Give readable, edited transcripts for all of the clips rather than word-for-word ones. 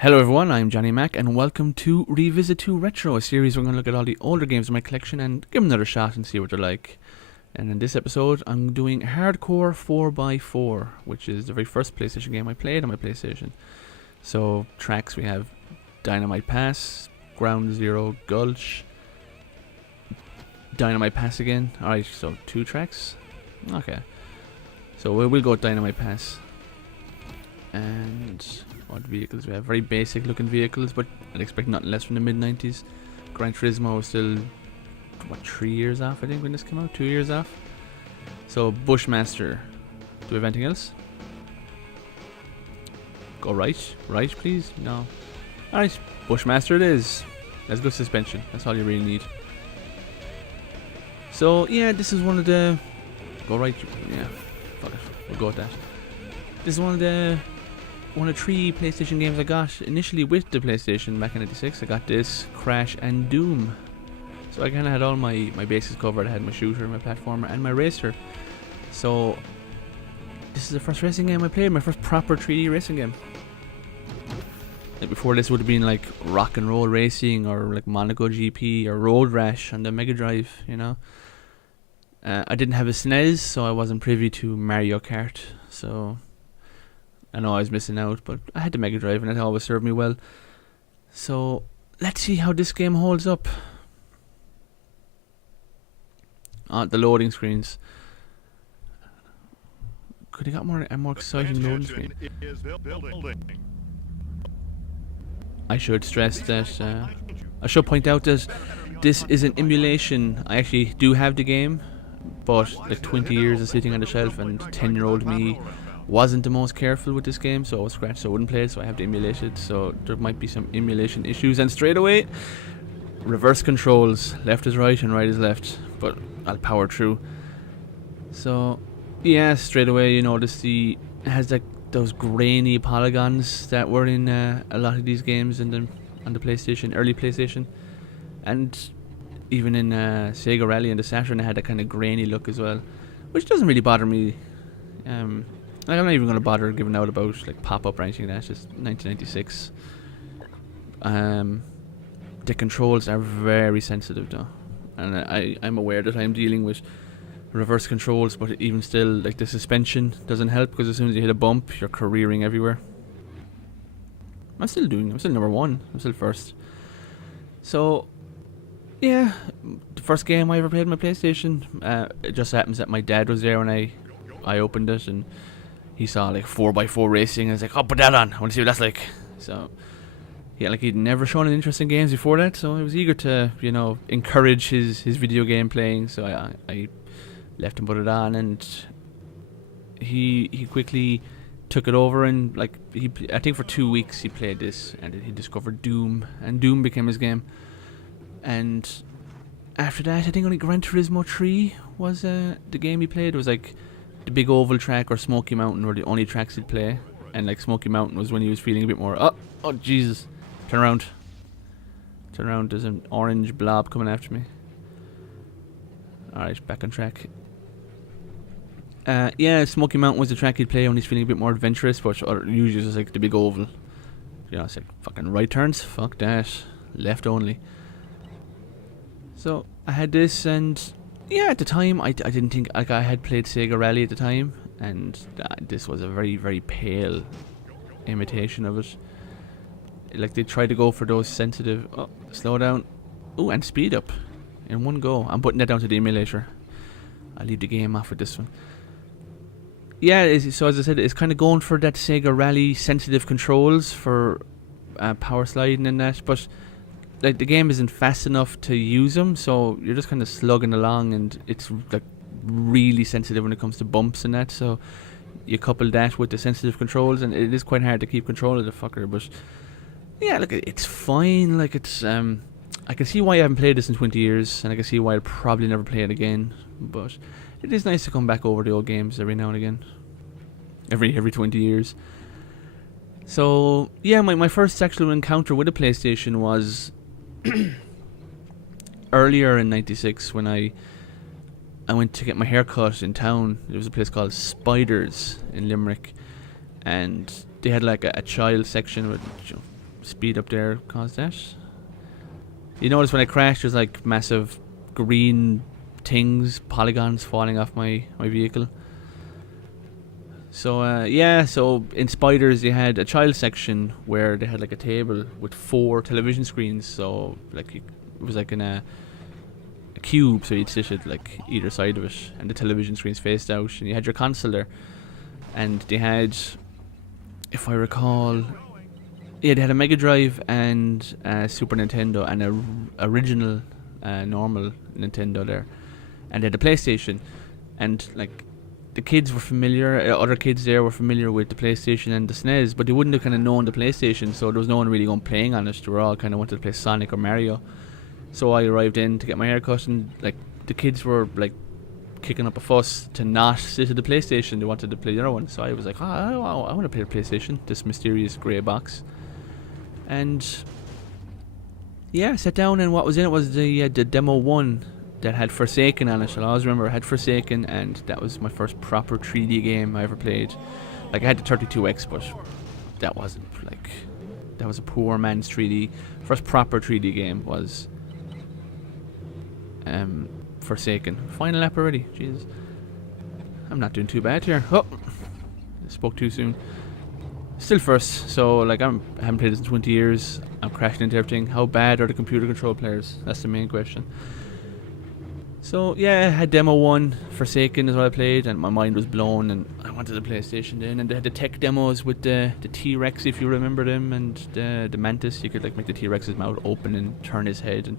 Hello everyone, I'm Johnny Mac and welcome to Revisit 2 Retro, a series where I'm going to look at all the older games in my collection and give them another shot and see what they're like. And in this episode, I'm doing Hardcore 4x4, which is the very first PlayStation game I played on my PlayStation. So, tracks we have Dynamite Pass, Ground Zero Gulch, Dynamite Pass again. Alright, so 2 tracks. Okay. So we'll go with Dynamite Pass. And what vehicles we have? Very basic looking vehicles, but I'd expect nothing less from the mid-90s. Gran Turismo was still, what, 3 years off I think when this came out? 2 years off? So Bushmaster. Do we have anything else? Go right? Right please? No. Alright, Bushmaster it is. Let's go suspension. That's all you really need. So yeah, this is one of the... Go right? Yeah. Fuck it. We'll go with that. This is one of 3 PlayStation games I got initially with the PlayStation back in '96. I got this, Crash, and Doom. So I kind of had all my bases covered. I had my shooter, my platformer, and my racer. So this is the first racing game I played, my first proper 3D racing game. Like before this would have been like Rock and Roll Racing or like Monaco GP or Road Rash on the Mega Drive, you know. I didn't have a SNES, so I wasn't privy to Mario Kart. So I know I was missing out, but I had the Mega Drive and it always served me well. So let's see how this game holds up. The loading screens. Could have got a more exciting loading screen. I should stress that I should point out that this is an emulation. I actually do have the game, but like 20 years of sitting on the shelf and 10-year-old me wasn't the most careful with this game, so I was scratched, so I wouldn't play it, so I have to emulate it. So there might be some emulation issues, and straight away reverse controls, left is right and right is left, but I'll power through. So yeah, straight away you notice it has like those grainy polygons that were in a lot of these games on the PlayStation, early PlayStation, and even in Sega Rally and the Saturn it had that kind of grainy look as well, which doesn't really bother me. I'm not even going to bother giving out about like pop-up or anything like that. It's just 1996. The controls are very sensitive though, and I'm aware that I'm dealing with reverse controls, but even still, like the suspension doesn't help because as soon as you hit a bump, you're careering everywhere. I'm still number 1. I'm still first. So yeah, the first game I ever played on my PlayStation. It just happens that my dad was there when I opened it, and he saw like 4x4 racing and I was like, oh, put that on, I want to see what that's like. So yeah, like he'd never shown an interest in games before that, so I was eager to, you know, encourage his video game playing. So I left him put it on, and he quickly took it over, and like I think for 2 weeks he played this, and he discovered Doom, and Doom became his game. And after that, I think only Gran Turismo 3 was the game he played. It was like the big oval track or Smoky Mountain were the only tracks he'd play, and like Smoky Mountain was when he was feeling a bit more oh Jesus, turn around, there's an orange blob coming after me. Alright, back on track. Yeah, Smoky Mountain was the track he'd play when he's feeling a bit more adventurous, but usually it's like the big oval, you know. It's like fucking right turns, fuck that, left only. So I had this, and yeah, at the time I didn't think, like, I had played Sega Rally at the time, and this was a very, very pale imitation of it. Like they tried to go for those sensitive, slow down, and speed up in one go. I'm putting that down to the emulator. I'll leave the game off with this one. Yeah, so as I said, it's kind of going for that Sega Rally sensitive controls for power sliding and that, but like the game isn't fast enough to use them, so you're just kind of slugging along, and it's like really sensitive when it comes to bumps and that. So you couple that with the sensitive controls, and it is quite hard to keep control of the fucker. But yeah, look, it's fine. Like it's I can see why I haven't played this in 20 years, and I can see why I'll probably never play it again. But it is nice to come back over the old games every now and again, every 20 years. So yeah, my first actual encounter with a PlayStation was earlier in '96 when I went to get my hair cut in town. There was a place called Spiders in Limerick, and they had like a child section with, you know, speed up there caused that. You notice when I crashed, there's like massive green things, polygons falling off my vehicle. So yeah, so in Spiders they had a child section where they had like a table with 4 television screens. So like it was like in a cube, so you'd sit it like either side of it, and the television screens faced out, and you had your console there. And they had, if I recall, yeah, they had a Mega Drive and a Super Nintendo and a original normal Nintendo there, and they had a PlayStation. And like the kids were familiar, other kids there were familiar with the PlayStation and the SNES, but they wouldn't have kind of known the PlayStation, so there was no one really going playing on it. They were all kind of wanted to play Sonic or Mario. So I arrived in to get my hair cut, and like the kids were like kicking up a fuss to not sit at the PlayStation. They wanted to play the other one. So I was like, I want to play the PlayStation, this mysterious grey box. And yeah, I sat down, and what was in it was the demo 1 that had Forsaken on it. I'll always remember I had Forsaken, and that was my first proper 3D game I ever played. Like I had the 32X, but that wasn't like, that was a poor man's 3D. First proper 3D game was Forsaken. Final lap already. Jesus, I'm not doing too bad here. Oh, I spoke too soon. Still first. So like I haven't played this in 20 years. I'm crashing into everything. How bad are the computer control players? That's the main question. So yeah, I had demo 1. Forsaken is what I played, and my mind was blown, and I wanted the PlayStation then. And they had the tech demos with the T-Rex, if you remember them, and the Mantis. You could like make the T-Rex's mouth open and turn his head, and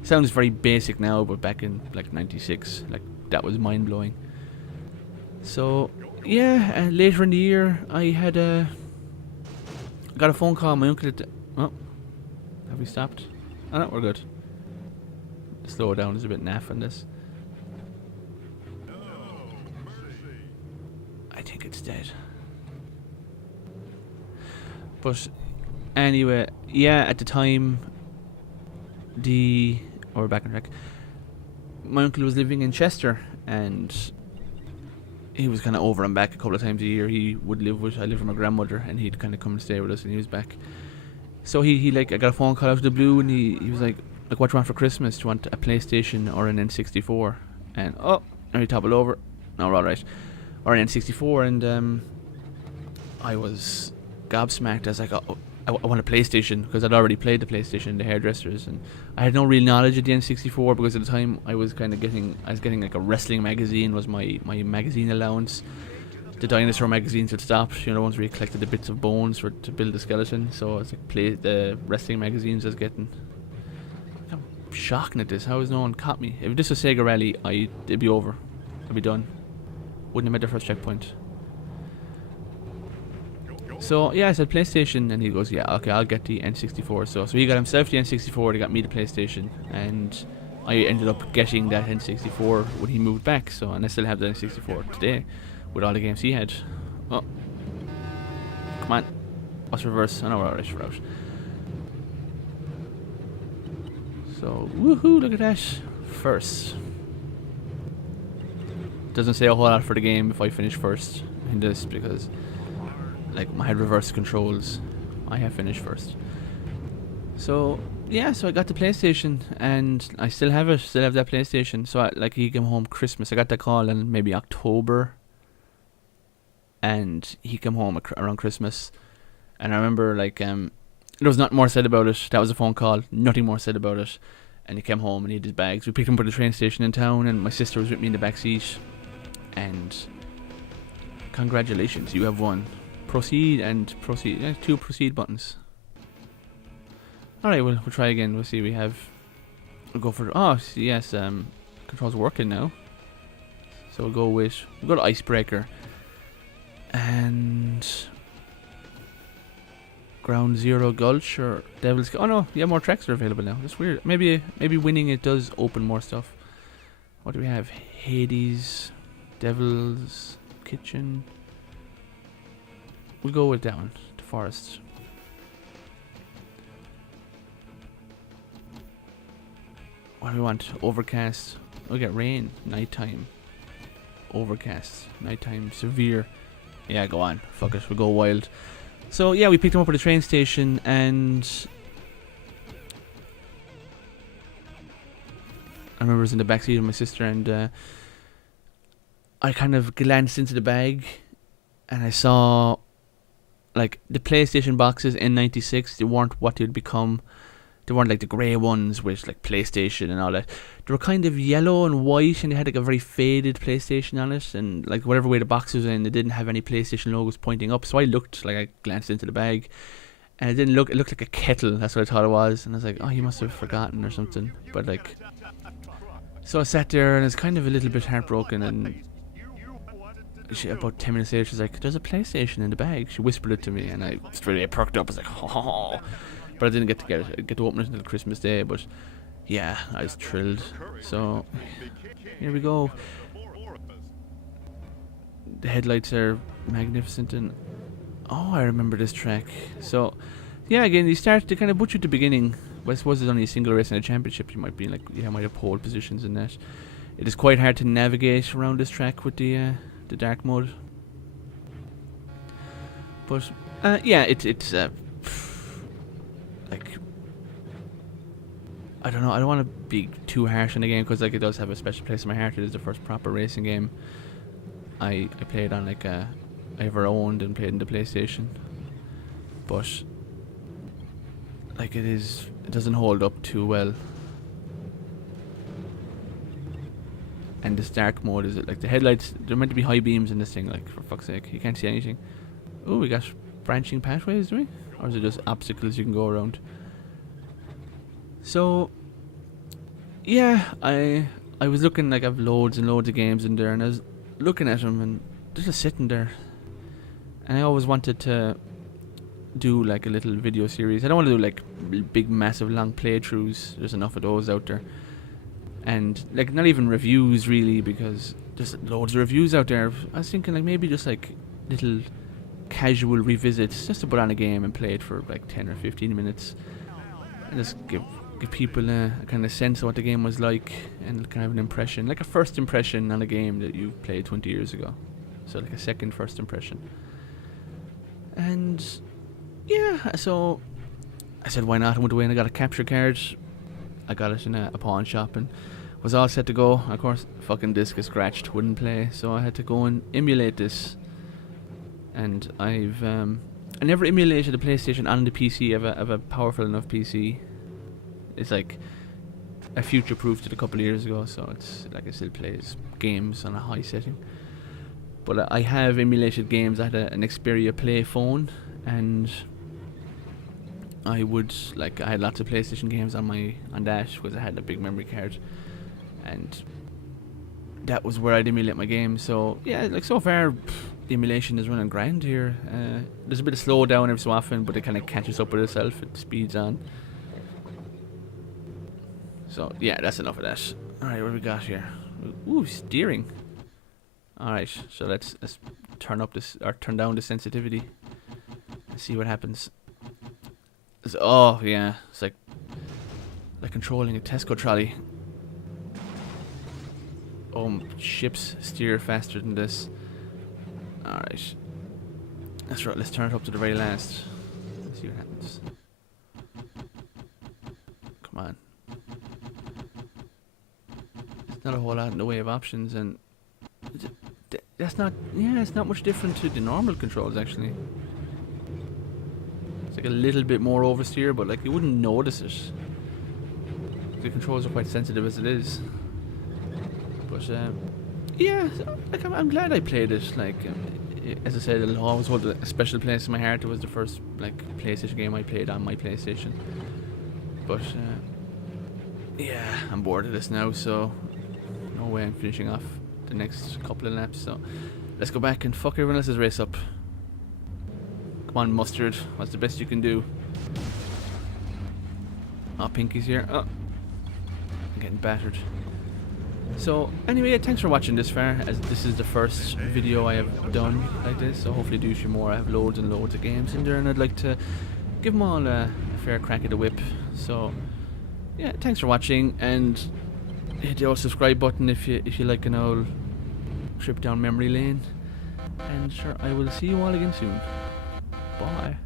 it sounds very basic now, but back in like 96, like that was mind blowing. So yeah, later in the year I had got a phone call. My uncle oh, have we stopped? Oh no, we're good. Slow it down, there's a bit naff on this. I think it's dead. But anyway, yeah, at the time we're back on track. My uncle was living in Chester, and he was kind of over and back a couple of times a year. He would I lived with my grandmother, and he'd kind of come and stay with us, and he was back. So he like, I got a phone call out of the blue, and he was like, what do you want for Christmas? Do you want a PlayStation or an N64? And oh, let me topple over. No, we're alright. Or an N64, and I was gobsmacked. I was like, oh, I want a PlayStation, because I'd already played the PlayStation, the hairdressers, and I had no real knowledge of the N64, because at the time I was getting like a wrestling magazine was my magazine allowance. The dinosaur magazines had stopped, the ones where you collected the bits of bones to build the skeleton. So it's like the wrestling magazines I was getting. I'm shocking at this. How has no one caught me? If this was Sega Rally, it'd be over. I'd be done. Wouldn't have made the first checkpoint. So yeah, I said PlayStation, and he goes, yeah, okay, I'll get the N64. So he got himself the N64, they got me the PlayStation, and I ended up getting that N64 when he moved back. So, and I still have the N64 today with all the games he had. Oh, come on, what's reverse? I know we're alright, we're out. So woohoo! Look at that, first. Doesn't say a whole lot for the game if I finish first in this, because like I had reverse controls. I have finished first. So yeah, so I got the PlayStation, and I still have it. Still have that PlayStation. So he came home Christmas. I got that call in maybe October, and he came home around Christmas. And I remember there was nothing more said about it. That was a phone call. Nothing more said about it. And he came home and he had his bags. We picked him up at the train station in town, and my sister was with me in the back seat. And congratulations, you have won. Proceed and proceed. 2 proceed buttons. Alright, we'll try again. We'll see. We'll go for. Oh, yes. Controls working now. So we'll go to Icebreaker. And Ground Zero Gulch or Devil's. Oh no, yeah, more tracks are available now. That's weird. Maybe winning it does open more stuff. What do we have? Hades, Devil's Kitchen. We'll go with that one. The Forest. What do we want? Overcast. We'll get rain. Nighttime. Overcast. Nighttime. Severe. Yeah, go on. Fuck it. We'll go wild. So yeah, we picked him up at the train station, and I remember I was in the backseat with my sister, and I kind of glanced into the bag, and I saw like the PlayStation boxes in '96. They weren't what they'd become. They weren't like the grey ones with like PlayStation and all that. They were kind of yellow and white, and they had like a very faded PlayStation on it, and like whatever way the box was in, they didn't have any PlayStation logos pointing up. So I looked, like I glanced into the bag, and it didn't look. It looked like a kettle. That's what I thought it was, and I was like, oh, he must have forgotten or something. But like, so I sat there, and I was kind of a little bit heartbroken, and about 10 minutes later, she's like, there's a PlayStation in the bag. She whispered it to me, and I straight away perked up. I was like, oh. But I didn't get to open it until Christmas Day. But yeah, I was thrilled. So here we go. The headlights are magnificent, and oh, I remember this track. So yeah, again, they kind of butchered the beginning. But I suppose there's only a single race in a championship. You might be like, yeah, might have pole positions in that. It is quite hard to navigate around this track with the dark mode. But yeah, it's like, I don't know. I don't want to be too harsh on the game, because like it does have a special place in my heart. It is the first proper racing game I played on, like I ever owned and played in the PlayStation. But like it doesn't hold up too well. And this dark mode is like the headlights. They're meant to be high beams in this thing. Like, for fuck's sake, you can't see anything. Oh, we got branching pathways, do we? Or is it just obstacles you can go around? So yeah, I was looking, like I've loads and loads of games in there, and I was looking at them, and they're just sitting there. And I always wanted to do like a little video series. I don't want to do like big, massive, long playthroughs. There's enough of those out there. And like not even reviews really, because there's loads of reviews out there. I was thinking like maybe just like little casual revisits, just to put on a game and play it for like 10 or 15 minutes, and just give people a kind of sense of what the game was like, and kind of an impression, like a first impression on a game that you played 20 years ago. So like a second first impression. And yeah, so I said why not. I went away and I got a capture card. I got it in a pawn shop and was all set to go. Of course, fucking disc is scratched, wouldn't play, so I had to go and emulate this. And I never emulated a PlayStation on the PC. I have a powerful enough PC. It's like I future-proofed it a couple of years ago, so it's like I still plays games on a high setting. But I have emulated games. I had an Xperia Play phone, and I had lots of PlayStation games on that, because I had a big memory card, and that was where I'd emulate my games. So yeah, like so far, the emulation is running grand here. There's a bit of slowdown every so often, but it kind of catches up with itself. It speeds on. So yeah, that's enough of that. All right, what do we got here? Ooh, steering. All right, so let's turn down the sensitivity and see what happens. Oh yeah, it's like controlling a Tesco trolley. Oh, ships steer faster than this. Alright. That's right, let's turn it up to the very last. Let's see what happens. Come on. There's not a whole lot in the way of options, and it's not much different to the normal controls actually. It's like a little bit more oversteer, but like you wouldn't notice it. The controls are quite sensitive as it is. But yeah, like I'm glad I played it. Like as I said, it'll always hold a special place in my heart. It was the first like PlayStation game I played on my PlayStation. But yeah, I'm bored of this now, so no way I'm finishing off the next couple of laps. So let's go back and fuck everyone else's race up. Come on, Mustard. What's the best you can do? Oh, Pinky's here. Oh, I'm getting battered. So anyway, thanks for watching this far, as this is the first video I have done like this, so hopefully do some more. I have loads and loads of games in there, and I'd like to give them all a fair crack at the whip. So yeah, thanks for watching, and hit the old subscribe button if you like an old trip down memory lane, and sure, I will see you all again soon. Bye.